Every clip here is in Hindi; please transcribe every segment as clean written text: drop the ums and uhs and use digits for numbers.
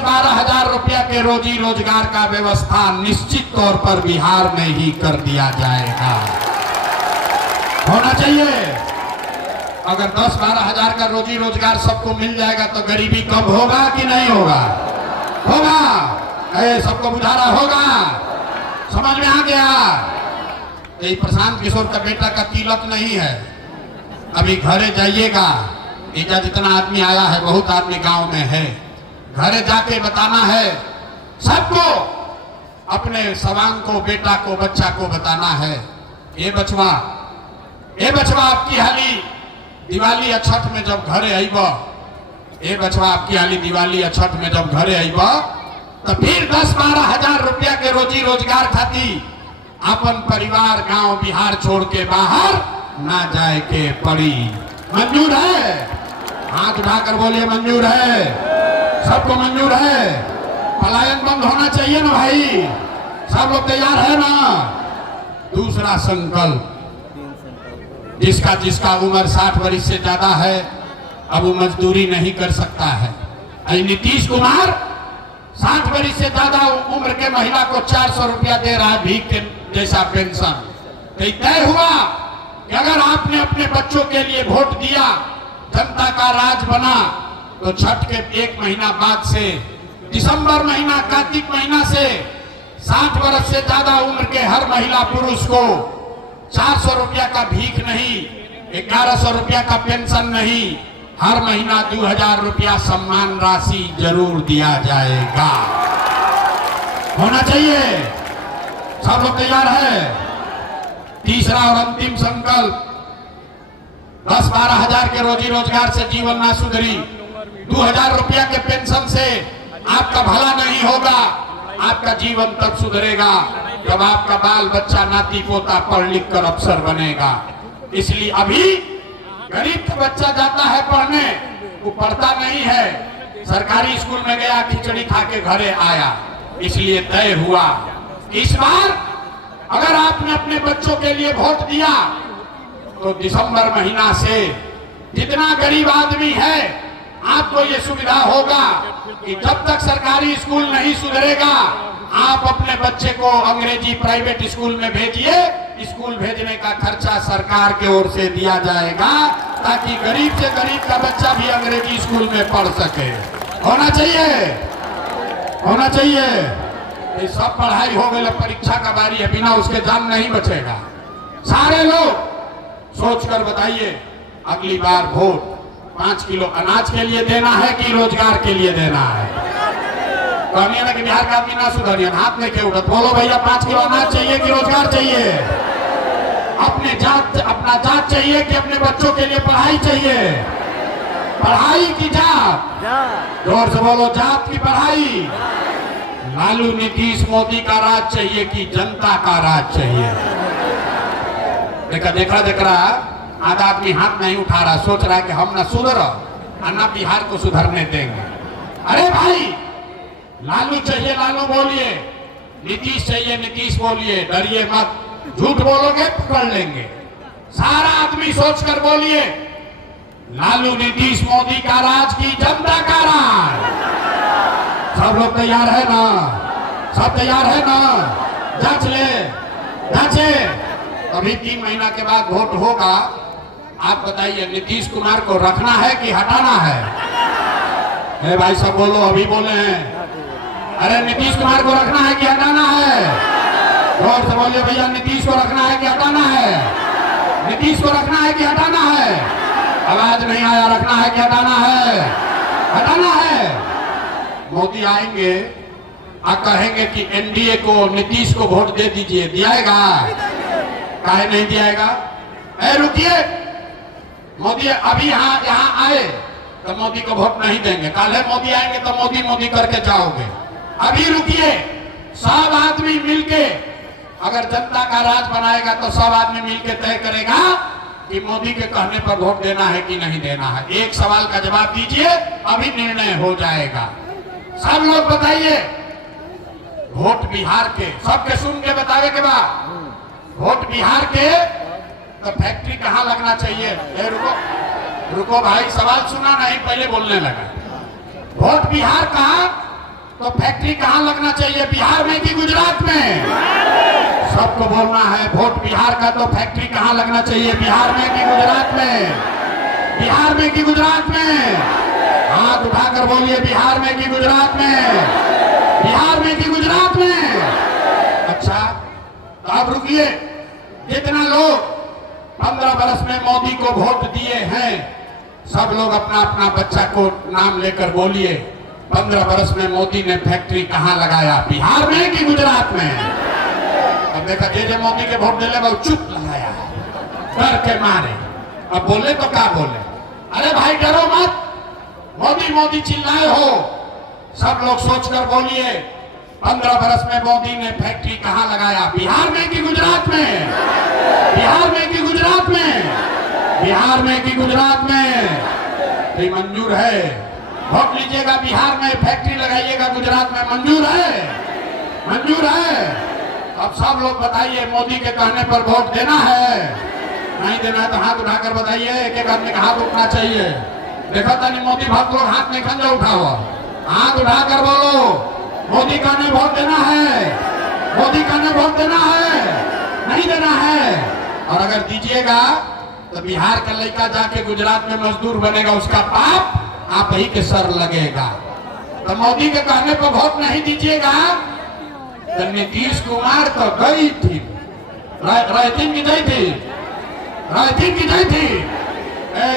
12,000 रुपया के रोजी रोजगार का व्यवस्था निश्चित तौर पर बिहार में ही कर दिया जाएगा। होना चाहिए। अगर 10-12 हजार का रोजी रोजगार सबको मिल जाएगा तो गरीबी कम होगा कि नहीं होगा? होगा। सबको बुझारा होगा। समझ में आ गया? ये प्रशांत किशोर का बेटा का तिलक नहीं है, अभी घरे जाइएगा। इधर जितना आदमी आया है, बहुत आदमी गांव में है, घरे जाके बताना है सबको, अपने सवांग को, बेटा को, बच्चा को बताना है, ये बचवा आपकी हाली दिवाली अछठ में जब घरे आईब, ये बचवा आपकी हाली दिवाली अछठ में जब घरे आईब तो फिर 10-12 हजार रुपया के रोजी रोजगार खाती अपन परिवार गांव बिहार छोड़ के बाहर ना जाए के पड़ी। मंजूर है? हाथ उठाकर बोलिए मंजूर है। सबको मंजूर है? पलायन बंद होना चाहिए ना भाई? सब लोग तैयार है ना? दूसरा संकल्प, जिसका उम्र 60 वर्ष से ज्यादा है, अब वो मजदूरी नहीं कर सकता है। नीतीश कुमार 60 वर्ष से ज्यादा उम्र के महिला को 400 रुपया दे रहा है, भीख के जैसा पेंशन। तो तय हुआ कि अगर आपने अपने बच्चों के लिए वोट दिया, जनता का राज बना, तो छठ के 1 महीना बाद से, दिसंबर महीना, कार्तिक महीना से 60 वर्ष से ज्यादा उम्र के हर महिला पुरुष को 400 रुपया का भीख नहीं, 1100 रुपया का पेंशन नहीं, हर महीना 2000 रुपया सम्मान राशि जरूर दिया जाएगा। होना चाहिए। सब लोग तैयार है? तीसरा और अंतिम संकल्प, 10-12 हजार के रोजी रोजगार से जीवन ना सुधरी, 2000 रुपया के पेंशन से आपका भला नहीं होगा। आपका जीवन तब सुधरेगा जब आपका बाल बच्चा, नाती पोता पढ़ लिख कर अफसर बनेगा। इसलिए अभी गरीब का बच्चा जाता है पढ़ने, वो पढ़ता नहीं है, सरकारी स्कूल में गया, खिचड़ी खा के घरे आया। इसलिए तय हुआ इस बार अगर आपने अपने बच्चों के लिए वोट दिया तो दिसंबर महीना से जितना गरीब आदमी है, आपको ये सुविधा होगा कि जब तक सरकारी स्कूल नहीं सुधरेगा, आप अपने बच्चे को अंग्रेजी प्राइवेट स्कूल में भेजिए। स्कूल भेजने का खर्चा सरकार की ओर से दिया जाएगा, ताकि गरीब से गरीब का बच्चा भी अंग्रेजी स्कूल में पढ़ सके। होना चाहिए? होना चाहिए। ये सब पढ़ाई हो गई, परीक्षा का बारी है, बिना उसके जान नहीं बचेगा। सारे लोग सोच कर बताइए, अगली बार वोट 5 किलो अनाज के लिए देना है कि रोजगार के लिए देना है? कहनी ना कि बिहार का आदमी ना सुधरिए, हाथ में क्यों उठत? बोलो भैया, 5 किलो अनाज चाहिए कि रोजगार चाहिए? अपना जात चाहिए कि अपने बच्चों के लिए पढ़ाई चाहिए? पढ़ाई की जात? जोर से बोलो, जात की पढ़ाई? लालू नीतीश मोदी का राज चाहिए कि जनता का राज चाहिए? देख रहा आधा आदमी हाथ नहीं उठा रहा, सोच रहा है कि हम ना सुधर और ना बिहार को सुधरने देंगे। अरे भाई, लालू चाहिए लालू बोलिए, नीतीश चाहिए नीतीश बोलिए, डरिए मत। झूठ बोलोगे पकड़ लेंगे। सारा आदमी सोचकर बोलिए, लालू नीतीश मोदी का राज की जनता का राज। सब लोग तैयार है ना? सब तैयार है ना? जांच ले, जांचे। अभी 3 महीना के बाद वोट होगा। आप बताइए, नीतीश कुमार को रखना है कि हटाना है? भाई सब बोलो, अभी बोले हैं। अरे नीतीश कुमार को रखना है कि हटाना है? जोर से बोलिए भैया, नीतीश को रखना है कि हटाना है? नीतीश को रखना है कि हटाना है? आवाज नहीं आया। रखना है कि हटाना है? हटाना है। मोदी आएंगे और कहेंगे कि एनडीए को, नीतीश को वोट दे दीजिए, दियाएगा? काहे नहीं दियाएगा? रुकिए, मोदी अभी यहाँ आए तो मोदी को वोट नहीं देंगे। कल मोदी आएंगे तो मोदी मोदी करके जाओगे। अभी रुकिए। सब आदमी मिलके, अगर जनता का राज बनाएगा तो सब आदमी मिलके तय करेगा कि मोदी के कहने पर वोट देना है कि नहीं देना है। एक सवाल का जवाब दीजिए, अभी निर्णय हो जाएगा। सब लोग बताइए, वोट बिहार के, सबके सुन के बतावे के बाद, वोट बिहार के तो फैक्ट्री कहाँ लगना चाहिए? रुको भाई, सवाल सुना नहीं, पहले बोलने लगा। वोट बिहार का तो फैक्ट्री कहाँ लगना चाहिए, बिहार में कि गुजरात में? सबको बोलना है वोट बिहार का, तो फैक्ट्री कहाँ लगना चाहिए, बिहार में कि गुजरात में? बिहार में कि गुजरात में? हाथ उठाकर बोलिए, बिहार में कि गुजरात में? बिहार में कि गुजरात में? अच्छा, तो आप रुकिए। जितना लोग 15 बरस में मोदी को वोट दिए हैं, सब लोग अपना अपना बच्चा को नाम लेकर बोलिए, 15 बरस में मोदी ने फैक्ट्री कहाँ लगाया, बिहार में कि गुजरात में? अब देखा, जे मोदी के वोट दिले वो चुप लगाया डर के मारे। अब बोले तो क्या बोले? अरे भाई डरो मत, मोदी मोदी चिल्लाए हो, सब लोग सोचकर बोलिए, 15 बरस में मोदी ने फैक्ट्री कहाँ लगाया, बिहार में कि गुजरात में? बिहार में कि गुजरात में? बिहार में कि गुजरात में? ये मंजूर है? वोट लीजिएगा, बिहार में फैक्ट्री लगाइएगा, गुजरात में मंजूर है? मंजूर है? अब सब लोग बताइए, मोदी के कहने पर वोट देना है? नहीं देना है तो हाथ उठाकर बताइए, एक एक आदमी का हाथ उठना चाहिए। देखा था नहीं, मोदी भक्त लोग हाथ नहीं खंजा उठा हुआ, हाथ उठाकर बोलो, मोदी का ने वोट देना है, मोदी का ने वोट देना है, नहीं देना है? और अगर दीजिएगा तो बिहार का लड़का जाके गुजरात में मजदूर बनेगा, उसका पाप आप ही के सर लगेगा। तो मोदी के कहने पर वोट नहीं दीजिएगा तो नीतीश कुमार तो गई थी, रायतीन की गई थी, रायतीन की गई थी,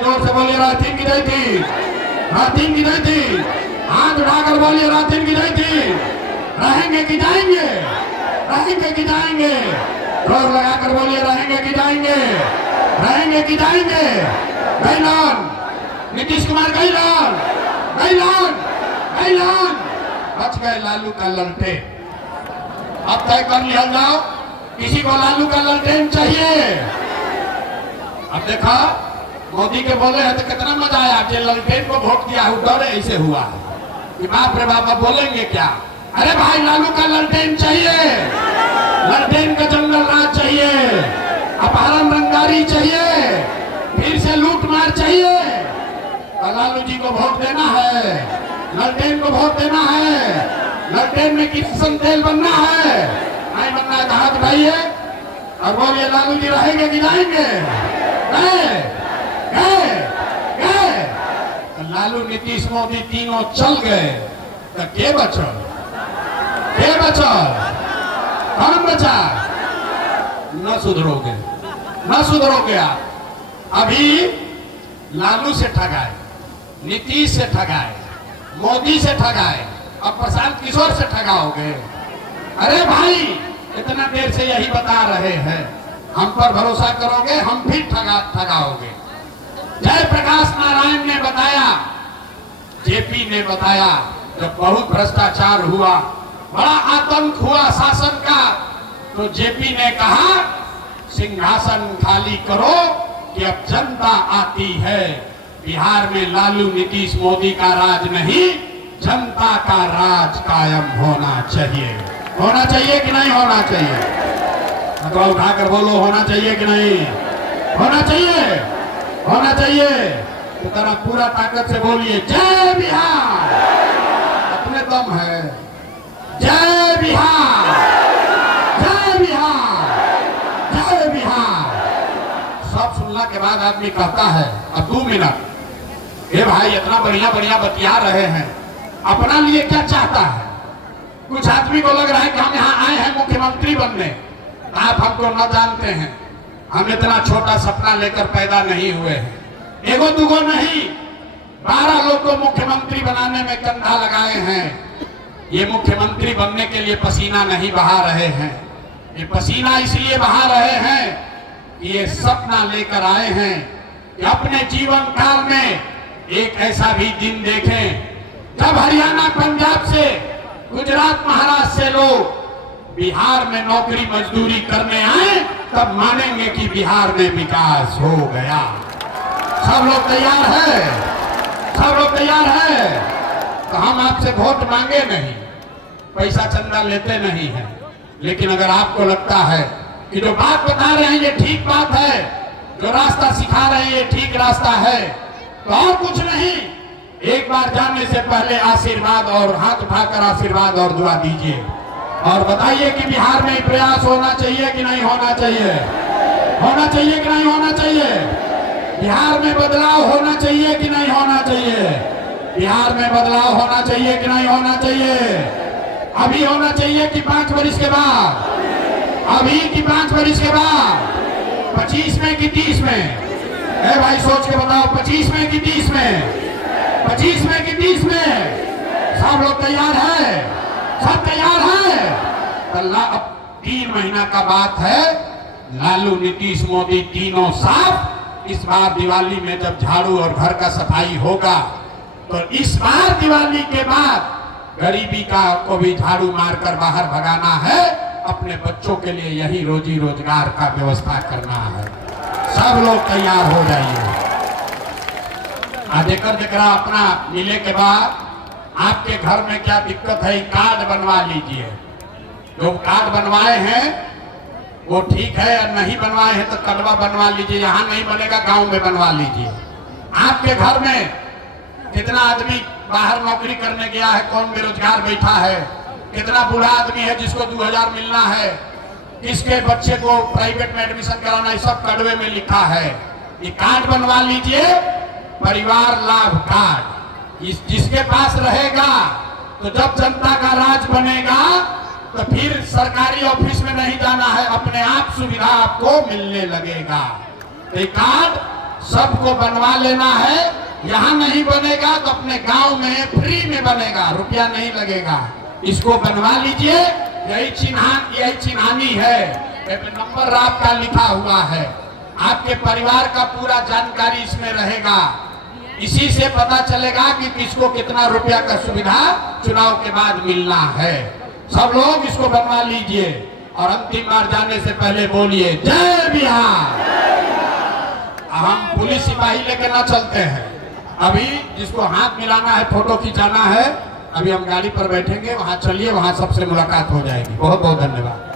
जोर से बोलिए, रायतीन की गई थी, रायतीन की गई थी, हाथ उठाकर बोलिए, रायतीन की गई थी। रहेंगे कि जाएंगे? रहेंगे कि जाएंगे? जोर लगाकर बोलिए, रहेंगे कि जाएंगे? रहेंगे कि जाएंगे? Gallon, Nitish Kumar gallon, gallon, gallon, बच गए लालू का ललटेन। अब तय कर लिया जाओ, किसी को लालू का ललटेन चाहिए? अब देखा, मोदी के बोले हैं तो कितना मजा आया, जो ललटेन को वोट दिया डर ऐसे हुआ कि बाप रे बाप, बोलेंगे क्या? अरे भाई, लालू का ललटेन चाहिए, ललटेन का जंगल राज चाहिए, अपहरण रंगदारी चाहिए, फिर से लूट मार चाहिए, तो लालू जी को वोट देना है, ललटेन को वोट देना है, ललटेन में किसान तेल बनना है, नहीं बनना है तो हाथ उठाइए और बोलिए, लालू जी रहेंगे कि जाएंगे? गए गए गए। तो लालू, नीतीश, मोदी तीनों चल गए तो के बचल? के बचल? कौन बचा? न सुधरोगे, न सुधरोगे आप। अभी लालू से ठगाए, नीतीश से ठगाए, मोदी से ठगाए, अब प्रशांत किशोर से ठगाओगे? अरे भाई, इतना देर से यही बता रहे हैं, हम पर भरोसा करोगे, हम भी ठगाओगे। जयप्रकाश नारायण ने बताया, जेपी ने बताया, जब बहुत भ्रष्टाचार हुआ, बड़ा आतंक हुआ शासन का, तो जेपी ने कहा, सिंहासन खाली करो कि अब जनता आती है। बिहार में लालू, नीतीश, मोदी का राज नहीं, जनता का राज कायम होना चाहिए। होना चाहिए कि नहीं होना चाहिए? अथवा उठाकर बोलो, होना चाहिए कि नहीं? होना चाहिए, होना चाहिए। तो तेरा पूरा ताकत से बोलिए, जय बिहार। अपने दम है, जय बिहार, जय बिहार, जय बिहार। सब सुनने के बाद आदमी कहता है, अब 2 मिनट, ये भाई इतना बढ़िया बढ़िया बतिया रहे हैं, अपना लिए क्या चाहता है? कुछ आदमी को लग रहा है कि हम यहाँ आए हैं मुख्यमंत्री बनने। आप हमको न जानते हैं, हम इतना छोटा सपना लेकर पैदा नहीं हुए हैं। एगो दुगो नहीं, 12 लोग को मुख्यमंत्री बनाने में कंधा लगाए हैं। ये मुख्यमंत्री बनने के लिए पसीना नहीं बहा रहे हैं, ये पसीना इसलिए बहा रहे हैं कि ये सपना लेकर आए हैं कि अपने जीवन काल में एक ऐसा भी दिन देखें जब हरियाणा, पंजाब से, गुजरात, महाराष्ट्र से लोग बिहार में नौकरी मजदूरी करने आए, तब मानेंगे कि बिहार में विकास हो गया। सब लोग तैयार है? सब लोग तैयार है? तो हम आपसे वोट मांगे नहीं, पैसा चंदा लेते नहीं है, लेकिन अगर आपको लगता है कि जो बात बता रहे हैं ये ठीक बात है, जो रास्ता सिखा रहे हैं ये ठीक रास्ता है, तो और कुछ नहीं, एक बार जाने से पहले आशीर्वाद और हाथ उठाकर आशीर्वाद और दुआ दीजिए और बताइए कि बिहार में प्रयास होना चाहिए कि नहीं होना चाहिए, होना चाहिए कि नहीं होना चाहिए, बिहार में बदलाव होना चाहिए कि नहीं होना चाहिए, बिहार में बदलाव होना चाहिए कि नहीं होना चाहिए, अभी होना चाहिए कि 5 वर्ष के बाद, अभी कि 5 वर्ष के बाद, 25 में कि 30 में, ए भाई सोच के बताओ, 25 में कि 30 में, 25 में कि 30 में, सब लोग तैयार है, सब तैयार है। तो अब 3 महीना का बात है, लालू नीतीश मोदी तीनों साफ। इस बार दिवाली में जब झाड़ू और घर का सफाई होगा तो इस बार दिवाली के बाद गरीबी का को भी झाड़ू मारकर बाहर भगाना है, अपने बच्चों के लिए यही रोजी रोजगार का व्यवस्था करना है। सब लोग तैयार हो जाइए। जेकर अपना मिले के बाद आपके घर में क्या दिक्कत है, कार्ड बनवा लीजिए। जो कार्ड बनवाए हैं वो ठीक है, और नहीं बनवाए हैं तो कड़वा बनवा लीजिए। यहाँ नहीं बनेगा गांव में बनवा लीजिए। आपके घर में कितना आदमी बाहर नौकरी करने गया है, कौन बेरोजगार बैठा है, कितना बूढ़ा आदमी है जिसको 2000 मिलना है, किसके बच्चे को प्राइवेट में एडमिशन कराना है, सब कड़वे में लिखा है। ये कार्ड बनवा लीजिए, परिवार लाभ कार्ड। जिसके पास रहेगा तो जब जनता का राज बनेगा तो फिर सरकारी ऑफिस में नहीं जाना है, अपने आप सुविधा आपको मिलने लगेगा। ये कार्ड सबको बनवा लेना है। यहाँ नहीं बनेगा तो अपने गांव में फ्री में बनेगा, रुपया नहीं लगेगा। इसको बनवा लीजिए। यही चिन्हानी है, नंबर आपका लिखा हुआ है। आपके परिवार का पूरा जानकारी इसमें रहेगा। इसी से पता चलेगा कि किसको कितना रुपया का सुविधा चुनाव के बाद मिलना है। सब लोग इसको बनवा लीजिए और अंतिम बार जाने से पहले बोलिए जय बिहार। हम पुलिस सिपाही लेकर ना चलते हैं। अभी जिसको हाथ मिलाना है, फोटो खिंचाना है, अभी हम गाड़ी पर बैठेंगे, वहां चलिए, वहां सबसे मुलाकात हो जाएगी। बहुत बहुत धन्यवाद।